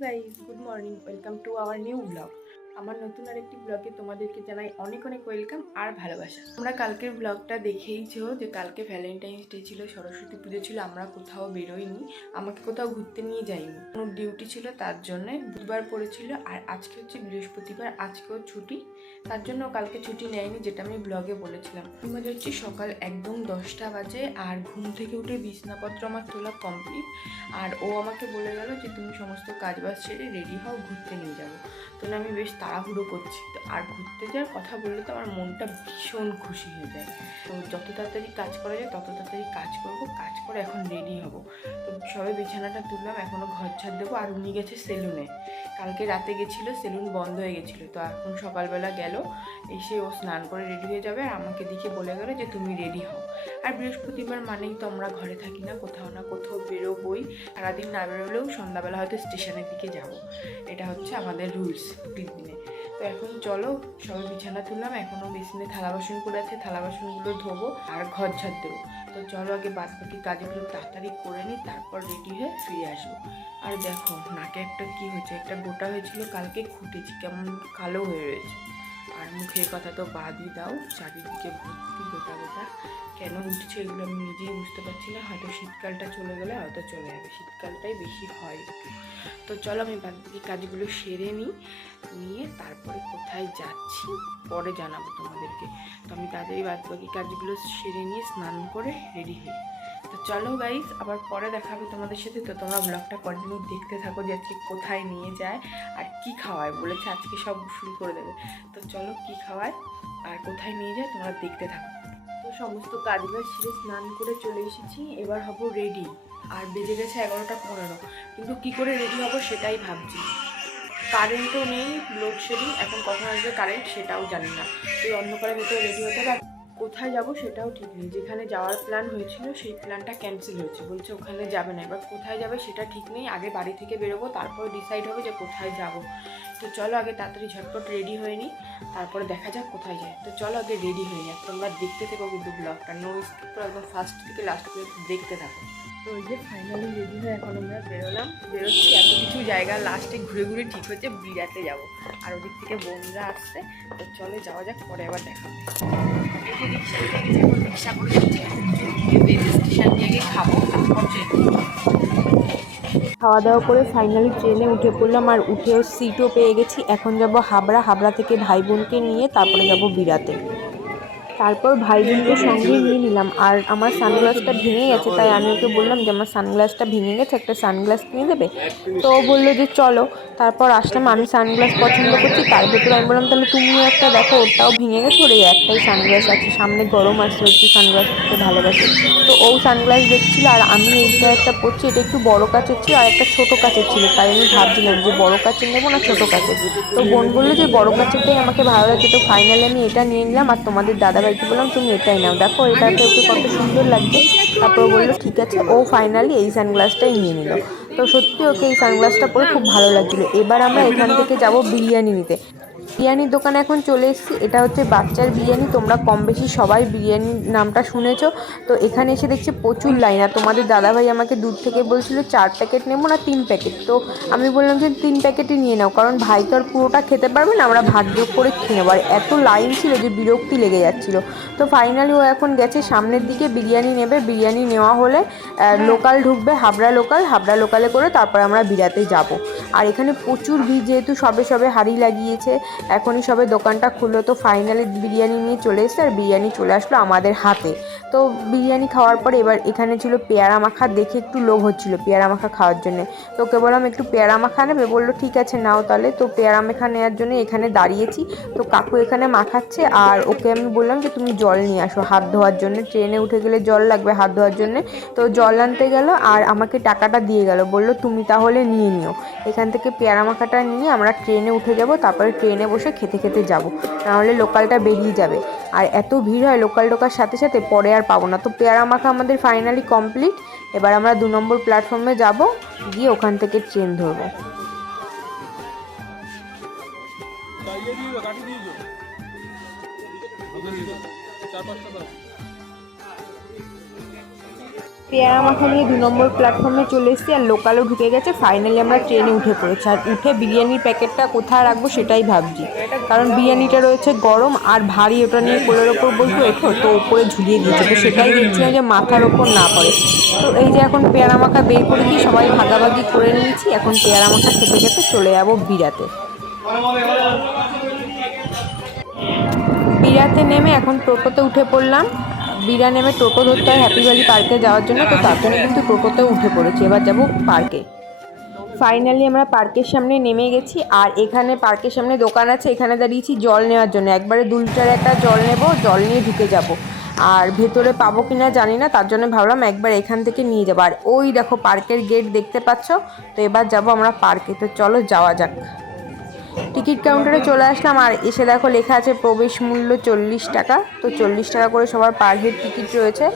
Guys, good morning. Welcome to our new vlog. আমার নতুন আরেকটি ব্লগে তোমাদেরকে জানাই অনেক অনেক ওয়েলকাম আর ভালোবাসা আমরা কালকের ব্লগটা দেখেইছো যে কালকে ভ্যালেন্টাইন্স ডে ছিল সরস্বতী পুজো ছিল আমরা কোথাও বেরোইনি আমাকে কোথাও ঘুরতে নিয়ে যাইনি কোনো ডিউটি ছিল তার জন্যে বুধবার পড়েছিল আর আজকে হচ্ছে বৃহস্পতিবার আজকেও ছুটি তার জন্য কালকে ছুটি নেয়নি যেটা আমি ব্লগে বলেছিলাম আমাদের হচ্ছে সকাল একদম দশটা বাজে আর ঘুম থেকে উঠে বিছনাপত্র আমার তোলা কমপ্লিট আর ও আমাকে বলে গেল যে তুমি সমস্ত কাজ বাজ ছেড়ে রেডি হও ঘুরতে নিয়ে যাবো তাহলে আমি বেশ তাড়াহুড়ো করছি তো আর ঘুরতে যাওয়ার কথা বললে তো আমার মনটা ভীষণ খুশি হয়ে যায় তো যত তাড়াতাড়ি কাজ করা যায় তত তাড়াতাড়ি কাজ করবো কাজ করে এখন রেডি হব তো সবে বিছানাটা তুললাম এখনও ঘর ছাড় দেবো আর উনি গেছে সেলুনে কালকে রাতে গেছিলো সেলুন বন্ধ হয়ে গেছিলো তো এখন সকালবেলা গেল এসে ও স্নান করে রেডি হয়ে যাবে আর আমাকে দেখে বলে গেল যে তুমি রেডি হও আর বৃহস্পতিবার মানেই তো আমরা ঘরে থাকি না কোথাও না কোথাও বেরোবই সারাদিন না বেরোলেও সন্ধ্যাবেলা হয়তো স্টেশনের দিকে যাব এটা হচ্ছে আমাদের রুলস প্রতিদিনে তো এখন চলো সবাই বিছানা তুললাম এখনও মেশিনে থালা বাসন করে আছে থালা বাসনগুলো ধোবো আর ঘর ঝাঁট দেবো তো চলো আগে বাদ বাকি কাজগুলো তাড়াতাড়ি করে নিই তারপর রেডি হয়ে ফিরে আসবো আর দেখো নাকে একটা কি হয়েছে একটা গোটা হয়েছিল কালকে খুঁটেছি কেমন কালো হয়ে রয়েছে মুখের কথা তো বাদই দাও চারিদিকে ভর্তি গোটা গোটা কেন উঠছে এগুলো আমি নিজেই বুঝতে পারছি না হয়তো শীতকালটা চলে গেলে হয়তো চলে যাবে শীতকালটাই বেশি হয় তো চলো আমি বাকি কাজগুলো সেরে নিই নিয়ে তারপরে কোথায় যাচ্ছি পরে জানাবো তোমাদেরকে তো আমি তাদেরই বাদ বাকি কাজগুলো সেরে নিয়ে স্নান করে রেডি হই তো চলো গাইস আবার পরে দেখা হবে তোমাদের সাথে তো তোমরা ব্লগটা কন্টিনিউ দেখতে থাকো যে আজকে কোথায় নিয়ে যায় আর কি খাওয়ায় বলেছে আজকে সব শুরু করে দেবে তো চলো কি খাওয়ায় আর কোথায় নিয়ে যায় তোমরা দেখতে থাকো তো সমস্ত কাজগুলো সিরে স্নান করে চলে এসেছি এবার হব রেডি আর বেজে গেছে এগারোটা পনেরো কিন্তু কি করে রেডি হবো সেটাই ভাবছি কারেন্টও নেই লোডশেডিং এখন কখন আসবে কারেন্ট সেটাও জানি না তো অন্ধকারের ভেতরে রেডি হতে পারে কোথায় যাব সেটাও ঠিক নেই যেখানে যাওয়ার প্ল্যান হয়েছিল সেই প্ল্যানটা ক্যান্সেল হয়েছে বলছে ওখানে যাবে না এবার কোথায় যাবে সেটা ঠিক নেই আগে বাড়ি থেকে বেরোবো তারপর ডিসাইড হবে যে কোথায় যাব তো চলো আগে তাড়াতাড়ি ঝটপট রেডি হয়ে নিই তারপরে দেখা যাক কোথায় যায় তো চলো আগে রেডি হয়ে নিই তোমরা দেখতে থেকো কিন্তু ব্লগটা নো স্কিপ একদম ফার্স্ট থেকে লাস্ট পর্যন্ত দেখতে থাকো তো ওই যে ফাইনালি রেডি হয়ে এখন আমরা বেরোলাম বেরোচ্ছি এত কিছু জায়গা লাস্টে ঘুরে ঘুরে ঠিক হচ্ছে বিরাতে যাব আর ওদিক থেকে বন্ধুরা আসছে তো চলে যাওয়া যাক পরে আবার দেখা দিয়ে খাবো খাওয়া দাওয়া করে ফাইনালি ট্রেনে উঠে পড়লাম আর উঠেও সিটও পেয়ে গেছি এখন যাব হাবড়া হাবড়া থেকে ভাই বোনকে নিয়ে তারপরে যাব বিরাতে তারপর ভাই বোনকে সঙ্গে নিয়ে নিলাম আর আমার সানগ্লাসটা ভেঙে গেছে তাই আমি ওকে বললাম যে আমার সানগ্লাসটা ভেঙে গেছে একটা সানগ্লাস কিনে দেবে তো বললো যে চলো তারপর আসলাম আমি সানগ্লাস পছন্দ করছি তার ভেতরে আমি বললাম তাহলে তুমিও একটা দেখো ওটাও ভেঙে গেছে ওর এই একটাই সানগ্লাস আছে সামনে গরম আসছে একটু সানগ্লাস পরতে ভালোবাসে তো ও সানগ্লাস দেখছিল আর আমি এইটা একটা পরছি এটা একটু বড় কাছের ছিল আর একটা ছোটো কাছের ছিল তাই আমি ভাবছিলাম যে বড় কাছে নেবো না ছোটো কাছে তো বোন বললো যে বড় কাচেরটাই আমাকে ভালো লাগছে তো ফাইনালি আমি এটা নিয়ে নিলাম আর তোমাদের দাদা ভাইকে বললাম তুমি এটাই নাও দেখো তো ওকে কত সুন্দর লাগবে তারপর বললো ঠিক আছে ও ফাইনালি এই সানগ্লাসটাই নিয়ে নিল তো সত্যি ওকে এই সানগ্লাসটা পরে খুব ভালো লাগছিলো এবার আমরা এখান থেকে যাব বিরিয়ানি নিতে বিরিয়ানির দোকানে এখন চলে এসেছি এটা হচ্ছে বাচ্চার বিরিয়ানি তোমরা কম বেশি সবাই বিরিয়ানির নামটা শুনেছ তো এখানে এসে দেখছি প্রচুর লাইন আর তোমাদের দাদাভাই আমাকে দূর থেকে বলছিল চার প্যাকেট নেবো না তিন প্যাকেট তো আমি বললাম যে তিন প্যাকেটই নিয়ে নাও কারণ ভাই তো আর পুরোটা খেতে পারবে না আমরা ভাত যোগ করে খেয়ে নেবো আর এত লাইন ছিল যে বিরক্তি লেগে যাচ্ছিল তো ফাইনালি ও এখন গেছে সামনের দিকে বিরিয়ানি নেবে বিরিয়ানি নেওয়া হলে লোকাল ঢুকবে হাবড়া লোকাল হাবড়া লোকালে করে তারপর আমরা বিরাতে যাব আর এখানে প্রচুর ভিড় যেহেতু সবে সবে হাড়ি লাগিয়েছে এখনই সবে দোকানটা খুললো তো ফাইনালি বিরিয়ানি নিয়ে চলে এসছে আর বিরিয়ানি চলে আসলো আমাদের হাতে তো বিরিয়ানি খাওয়ার পরে এবার এখানে ছিল পেয়ারা মাখা দেখে একটু লোভ হচ্ছিলো পেয়ারা মাখা খাওয়ার জন্যে তো ওকে বললাম একটু পেয়ারা মাখা নেবে বললো ঠিক আছে নাও তাহলে তো পেয়ারা মাখা নেওয়ার জন্য এখানে দাঁড়িয়েছি তো কাকু এখানে মাখাচ্ছে আর ওকে আমি বললাম যে তুমি জল নিয়ে আসো হাত ধোয়ার জন্য ট্রেনে উঠে গেলে জল লাগবে হাত ধোয়ার জন্য তো জল আনতে গেল আর আমাকে টাকাটা দিয়ে গেল বললো তুমি তাহলে নিয়ে নিও এখান থেকে পেয়ারা মাখাটা নিয়ে আমরা ট্রেনে উঠে যাব তারপরে ট্রেনে বসে বসে খেতে খেতে যাব নাহলে লোকালটা বেরিয়ে যাবে আর এত ভিড় হয় লোকাল ডোকার সাথে সাথে পরে আর পাবো না তো পেয়ারা মাখা আমাদের ফাইনালি কমপ্লিট এবার আমরা দু নম্বর প্ল্যাটফর্মে যাব গিয়ে ওখান থেকে ট্রেন ধরবো চার পাঁচটা পেয়ারা মাথা নিয়ে দু নম্বর প্ল্যাটফর্মে চলে এসেছি আর লোকালও ঢুকে গেছে ফাইনালি আমরা ট্রেনে উঠে পড়েছি আর উঠে বিরিয়ানির প্যাকেটটা কোথায় রাখবো সেটাই ভাবছি কারণ বিরিয়ানিটা রয়েছে গরম আর ভারী ওটা নিয়ে কোলের ওপর বলতো একটু তো ওপরে ঝুলিয়ে দিয়েছে তো সেটাই দেখছি যে মাথার ওপর না পড়ে তো এই যে এখন পেয়ারা মাখা বের করে দিয়ে সবাই ভাগাভাগি করে নিয়েছি এখন পেয়ারা মাখা খেতে খেতে চলে যাবো বিরাতে বিরাতে নেমে এখন টোটোতে উঠে পড়লাম বিরা নেমে টোটো ধরতে হয় হ্যাপি ভ্যালি পার্কে যাওয়ার জন্য তো তার জন্য কিন্তু টোটোতে উঠে পড়েছি এবার যাব পার্কে ফাইনালি আমরা পার্কের সামনে নেমে গেছি আর এখানে পার্কের সামনে দোকান আছে এখানে দাঁড়িয়েছি জল নেওয়ার জন্য একবারে দু লিটারে একটা জল নেব জল নিয়ে ঢুকে যাব আর ভেতরে পাবো কি না জানি না তার জন্য ভাবলাম একবার এখান থেকে নিয়ে যাবো আর ওই দেখো পার্কের গেট দেখতে পাচ্ছ তো এবার যাব আমরা পার্কে তো চলো যাওয়া যাক টিকিট কাউন্টারে চলে আসলাম আর এসে দেখো লেখা আছে প্রবেশ মূল্য চল্লিশ টাকা তো চল্লিশ টাকা করে সবার পার হেড টিকিট রয়েছে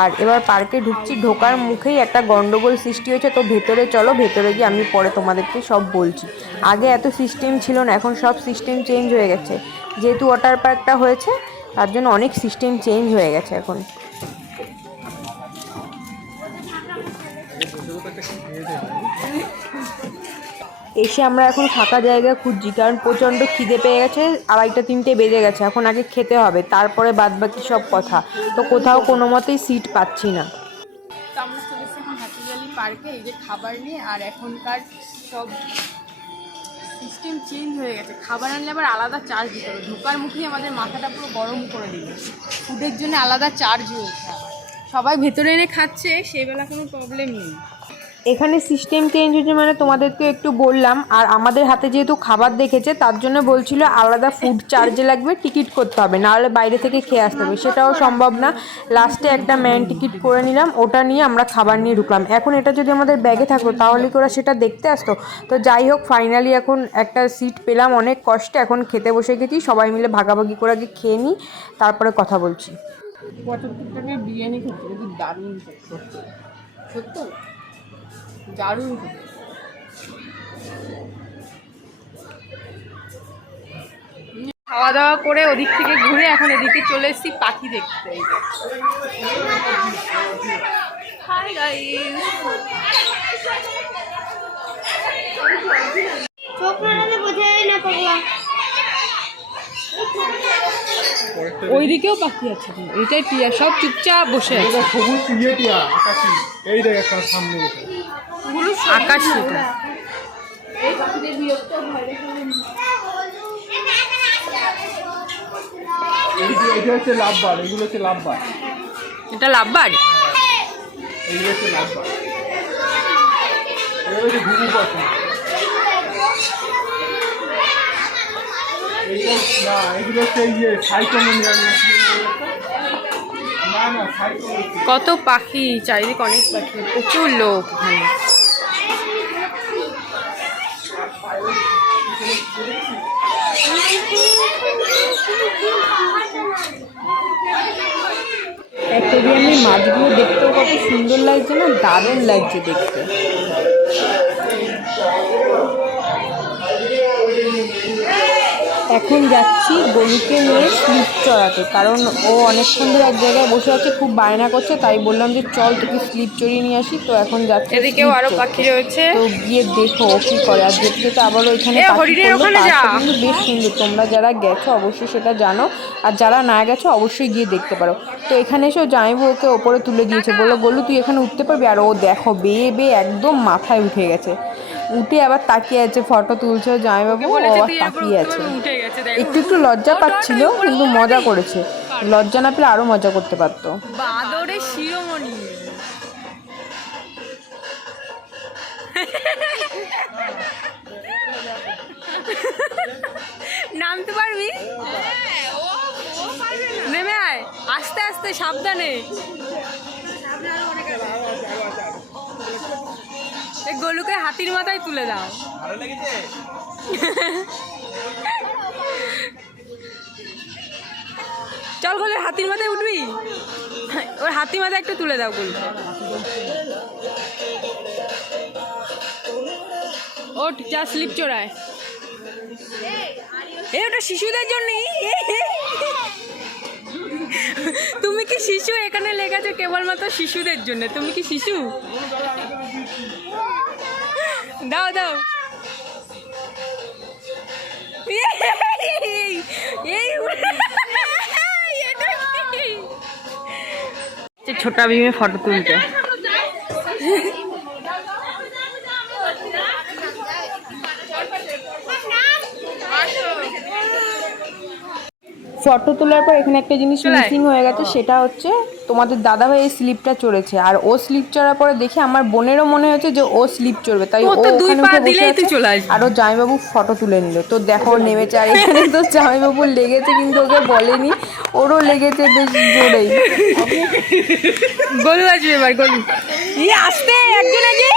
আর এবার পার্কে ঢুকছি ঢোকার মুখেই একটা গণ্ডগোল সৃষ্টি হয়েছে তো ভেতরে চলো ভেতরে গিয়ে আমি পরে তোমাদেরকে সব বলছি আগে এত সিস্টেম ছিল না এখন সব সিস্টেম চেঞ্জ হয়ে গেছে যেহেতু ওয়াটার পার্কটা হয়েছে তার জন্য অনেক সিস্টেম চেঞ্জ হয়ে গেছে এখন এসে আমরা এখন ফাঁকা জায়গা খুঁজছি কারণ প্রচণ্ড খিদে পেয়ে গেছে আড়াইটা তিনটে বেজে গেছে এখন আগে খেতে হবে তারপরে বাদ বাকি সব কথা তো কোথাও কোনো মতেই সিট পাচ্ছি না আমরা চলে এসেছি পার্কে এই যে খাবার নিয়ে আর এখনকার সব সিস্টেম চেঞ্জ হয়ে গেছে খাবার আনলে আবার আলাদা চার্জ দিতে হবে ঢোকার মুখেই আমাদের মাথাটা পুরো গরম করে দিল ফুডের জন্য আলাদা চার্জ হয়েছে সবাই ভেতরে এনে খাচ্ছে সেইবেলা কোনো প্রবলেম নেই এখানে সিস্টেম চেঞ্জ হয়েছে মানে তোমাদেরকে একটু বললাম আর আমাদের হাতে যেহেতু খাবার দেখেছে তার জন্য বলছিল আলাদা ফুড চার্জে লাগবে টিকিট করতে হবে নাহলে বাইরে থেকে খেয়ে আসতে হবে সেটাও সম্ভব না লাস্টে একটা ম্যান টিকিট করে নিলাম ওটা নিয়ে আমরা খাবার নিয়ে ঢুকলাম এখন এটা যদি আমাদের ব্যাগে থাকতো তাহলে কি ওরা সেটা দেখতে আসতো তো যাই হোক ফাইনালি এখন একটা সিট পেলাম অনেক কষ্টে এখন খেতে বসে গেছি সবাই মিলে ভাগাভাগি করে আগে খেয়ে নিই তারপরে কথা বলছি পঁচাত্তর বিরিয়ানি খেতে দারুণ সত্য দারুণ খাওয়া দাওয়া করে ওদিক থেকে ঘুরে এখন এদিকে চলে এসেছি পাখি দেখতে ওইদিকেও পাখি আছে এটাই টিয়া সব চুপচাপ বসে আছে সবুজ টিয়া এই দেখ সামনে আকাশিটা এটা লাভবার এটা না ইয়ে কত পাখি চারিদিকে অনেক পাখি প্রচুর লোক ওখানে মাছগুলো দেখতেও কত সুন্দর লাগছে না দারুণ লাগছে দেখতে এখন যাচ্ছি গরুকে নিয়ে স্লিপ চড়াতে কারণ ও অনেকক্ষণ ধরে এক জায়গায় বসে আছে খুব বায়না করছে তাই বললাম যে চল তুই স্লিপ চড়িয়ে নিয়ে আসি তো এখন যাচ্ছি এদিকে আরো পাখি রয়েছে তো গিয়ে দেখো ও কি করে আর দেখতে তো আবারও এখানে কিন্তু বেশ সুন্দর তোমরা যারা গেছো অবশ্যই সেটা জানো আর যারা না গেছো অবশ্যই গিয়ে দেখতে পারো তো এখানে এসেও জামাইবু ওকে ওপরে তুলে দিয়েছে বললো গলু তুই এখানে উঠতে পারবি আর ও দেখো বেয়ে বেয়ে একদম মাথায় উঠে গেছে উঠে আবার তাকিয়ে আছে ফটো তুলছে জামাইবাবু আবার তাকিয়ে আছে একটু একটু লজ্জা পাচ্ছিল কিন্তু মজা করেছে লজ্জা না পেলে আরো মজা করতে পারতো বাদরে শিরোমণি নামতে পারবি নেমে আয় আস্তে আস্তে সাবধানে গলুকে হাতির মাথায় তুলে দাও চল গোলের হাতির মাথায় উঠবি ওর হাতির মাথায় একটু তুলে দাও গোল ওট যা স্লিপ চোরায় এ ওটা শিশুদের জন্যই তুমি কি শিশু এখানে লেগেছে কেবলমাত্র শিশুদের জন্য তুমি কি শিশু দাও দাও ছোটা ভীমে ফটো তুলতে ফটো তোলার পর এখানে একটা জিনিস মিসিং হয়ে গেছে সেটা হচ্ছে তোমাদের দাদা ভাই এই স্লিপটা চড়েছে আর ও স্লিপ চড়ার পরে দেখে আমার বোনেরও মনে হয়েছে যে ও স্লিপ চড়বে তাই ও ওখানে উঠে বসে আছে আর ও জামাইবাবু ফটো তুলে নিল তো দেখো নেমেছে আর এখানে তো জামাইবাবু লেগেছে কিন্তু ওকে বলেনি ওরও লেগেছে বেশ জোরেই গলু আসবে এবার গলু আসতে একদিন আগে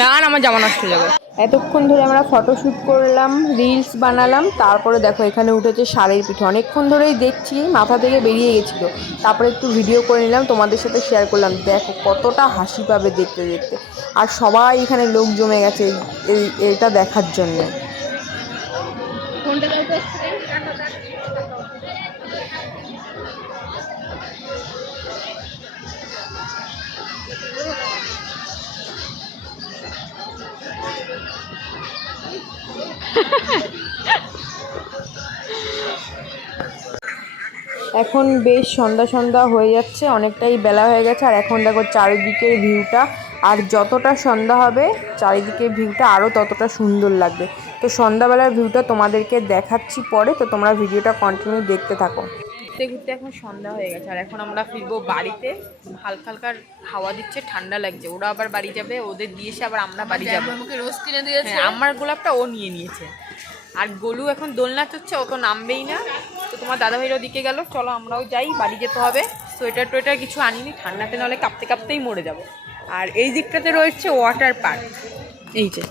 না না আমার জামা নষ্ট হয়ে যাবে এতক্ষণ ধরে আমরা ফটোশ্যুট করলাম রিলস বানালাম তারপরে দেখো এখানে উঠেছে শাড়ির পিঠে অনেকক্ষণ ধরেই দেখছি মাথা থেকে বেরিয়ে গেছিলো তারপরে একটু ভিডিও করে নিলাম তোমাদের সাথে শেয়ার করলাম দেখো কতটা হাসি পাবে দেখতে দেখতে আর সবাই এখানে লোক জমে গেছে এই এটা দেখার জন্য এখন বেশ সন্ধ্যা সন্ধ্যা হয়ে যাচ্ছে অনেকটাই বেলা হয়ে গেছে আর এখন দেখো চারিদিকের ভিউটা আর যতটা সন্ধ্যা হবে চারিদিকের ভিউটা আরও ততটা সুন্দর লাগবে তো সন্ধ্যাবেলার ভিউটা তোমাদেরকে দেখাচ্ছি পরে তো তোমরা ভিডিওটা কন্টিনিউ দেখতে থাকো ঘুরতে ঘুরতে এখন সন্ধ্যা হয়ে গেছে আর এখন আমরা ফিরবো বাড়িতে হালকা হালকা হাওয়া দিচ্ছে ঠান্ডা লাগছে ওরা আবার বাড়ি যাবে ওদের দিয়ে এসে আবার আমরা বাড়ি হ্যাঁ, যাবো মুখে রোজ কিনে দিয়েছে হ্যাঁ, আমার গোলাপটা ও নিয়ে নিয়েছে আর গোলু এখন দোলনা চড়ছে ও তো নামবেই না তো তোমার দাদাভাইয়ের ওদিকে গেল চলো আমরাও যাই বাড়ি যেতে হবে সোয়েটার টোয়েটার কিছু আনিনি ঠান্ডাতে নাহলে কাঁপতে কাঁপতেই মরে যাব আর এই দিকটাতে রয়েছে ওয়াটার পার্ক এই যে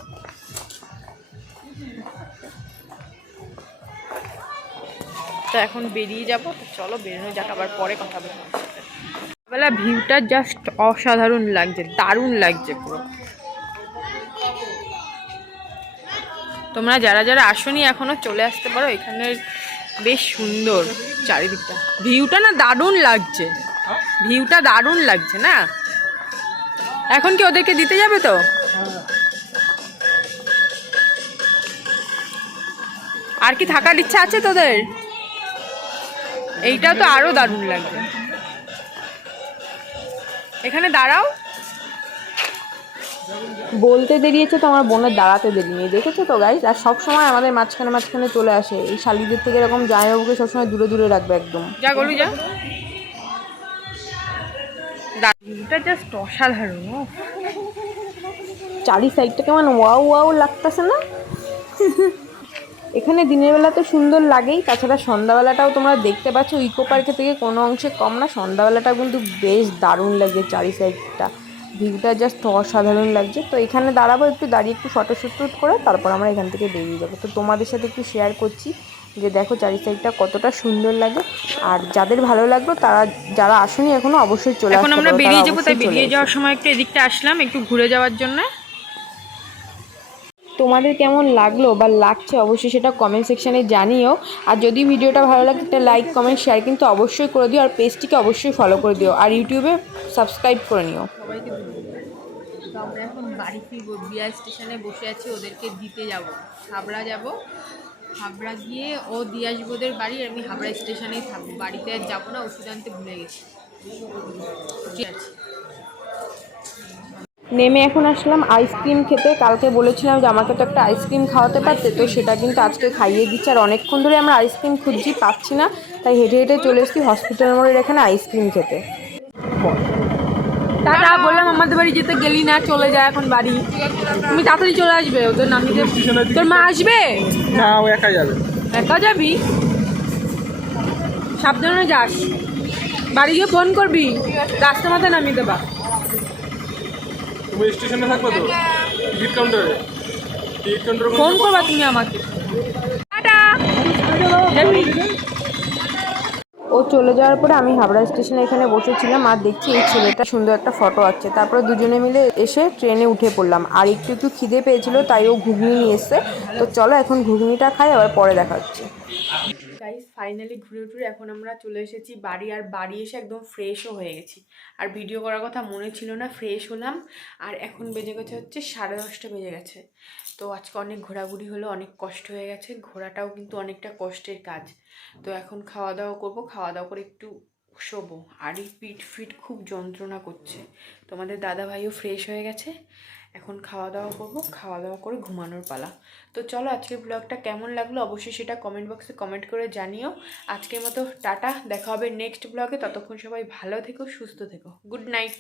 তা এখন বেরিয়ে যাব তো চলো বেরোনো যাক আবার পরে কথা বলবো বেলা ভিউটা জাস্ট অসাধারণ লাগছে দারুণ লাগছে পুরো তোমরা যারা যারা আসনি এখনও চলে আসতে পারো এখানে বেশ সুন্দর চারিদিকটা ভিউটা না দারুণ লাগছে ভিউটা দারুণ লাগছে না এখন কি ওদেরকে দিতে যাবে তো আর কি থাকার ইচ্ছা আছে তোদের এইটা তো আরও দারুণ লাগবে এখানে দাঁড়াও বলতে দেরিয়েছে তো আমার বোনের দাঁড়াতে দেরি নেই দেখেছো তো গাইজ আর সব সময় আমাদের মাঝখানে মাঝখানে চলে আসে এই শালিদের থেকে এরকম যায় ওকে সবসময় দূরে দূরে রাখবে একদম যা গলু যা এটা জাস্ট অসাধারণ চারি সাইডটা কেমন ওয়াও ওয়াও লাগতেছে না এখানে দিনের বেলা তো সুন্দর লাগেই তাছাড়া সন্ধ্যাবেলাটাও তোমরা দেখতে পাচ্ছ ইকো পার্কে থেকে কোনো অংশে কম না সন্ধ্যাবেলাটা কিন্তু বেশ দারুণ লাগে চারি সাইডটা ভিউটা জাস্ট অসাধারণ লাগছে তো এখানে দাঁড়াবো একটু দাঁড়িয়ে একটু ফটোশ্যুট টুট করে তারপর আমরা এখান থেকে বেরিয়ে যাবো তো তোমাদের সাথে একটু শেয়ার করছি যে দেখো চারি সাইডটা কতটা সুন্দর লাগে আর যাদের ভালো লাগলো তারা যারা আসেনি এখনো অবশ্যই চলে এখন আমরা বেরিয়ে যাবো তাই বেরিয়ে যাওয়ার সময় একটু এদিকটা আসলাম একটু ঘুরে যাওয়ার জন্য তোমাদের কেমন লাগলো বা লাগছে অবশ্যই সেটা কমেন্ট সেকশানে জানিও আর যদি ভিডিওটা ভালো লাগে একটা লাইক কমেন্ট শেয়ার কিন্তু অবশ্যই করে দিও আর পেজটিকে অবশ্যই ফলো করে দিও আর ইউটিউবে সাবস্ক্রাইব করে নিও সবাইকে আমরা এখন ফিরবো বিআর স্টেশনে বসে আছি ওদেরকে দিতে যাব হাবড়া যাব হাবড়া গিয়ে ও দিয়ে আসবো ওদের বাড়ি আমি হাবড়া স্টেশনেই থাকবো বাড়িতে আর যাবো না ওষুধ আনতে ভুলে গেছি ঠিক আছে নেমে এখন আসলাম আইসক্রিম খেতে কালকে বলেছিলাম যে আমাকে তো একটা আইসক্রিম খাওয়াতে পারতে তো সেটা কিন্তু আজকে খাইয়ে দিচ্ছে আর অনেকক্ষণ ধরে আমরা আইসক্রিম খুঁজছি পাচ্ছি না তাই হেঁটে হেঁটে চলে এসেছি হসপিটাল মোড়ের এখানে আইসক্রিম খেতে তারা বললাম আমাদের বাড়ি যেতে গেলি না চলে যায় এখন বাড়ি তুমি তাড়াতাড়ি চলে আসবে ওদের নানিদের তোর মা আসবে না ও একা যাবে একা যাবি সাবধানে যাস বাড়ি গিয়ে ফোন করবি রাস্তা মাথায় নামিয়ে দেবা তুমি স্টেশনে থাকবে তো টিকিট কাউন্টারে টিকিট কাউন্টারে ফোন করবা তুমি আমাকে ও চলে যাওয়ার পরে আমি হাবড়া স্টেশনে এখানে বসেছিলাম আর দেখছি এই ছেলেটা সুন্দর একটা ফটো আছে তারপরে দুজনে মিলে এসে ট্রেনে উঠে পড়লাম আর একটু একটু খিদে পেয়েছিল তাই ও ঘুগনি নিয়ে এসছে তো চলো এখন ঘুগনিটা খাই আবার পরে হচ্ছে গাইস ফাইনালি ঘুরে ঘুরে এখন আমরা চলে এসেছি বাড়ি আর বাড়ি এসে একদম ফ্রেশও হয়ে গেছি আর ভিডিও করার কথা মনে ছিল না ফ্রেশ হলাম আর এখন বেজে গেছে হচ্ছে সাড়ে দশটা বেজে গেছে তো আজকে অনেক ঘোরাঘুরি হলো অনেক কষ্ট হয়ে গেছে ঘোরাটাও কিন্তু অনেকটা কষ্টের কাজ তো এখন খাওয়া দাওয়া করবো খাওয়া দাওয়া করে একটু শোবো আর এই পিঠ ফিট খুব যন্ত্রণা করছে তোমাদের দাদাভাইও ফ্রেশ হয়ে গেছে এখন খাওয়া দাওয়া করবো খাওয়া দাওয়া করে ঘুমানোর পালা তো চলো আজকের ব্লগটা কেমন লাগলো অবশ্যই সেটা কমেন্ট বক্সে কমেন্ট করে জানিও আজকের মতো টাটা দেখা হবে নেক্সট ব্লগে ততক্ষণ সবাই ভালো থেকো সুস্থ থেকো গুড নাইট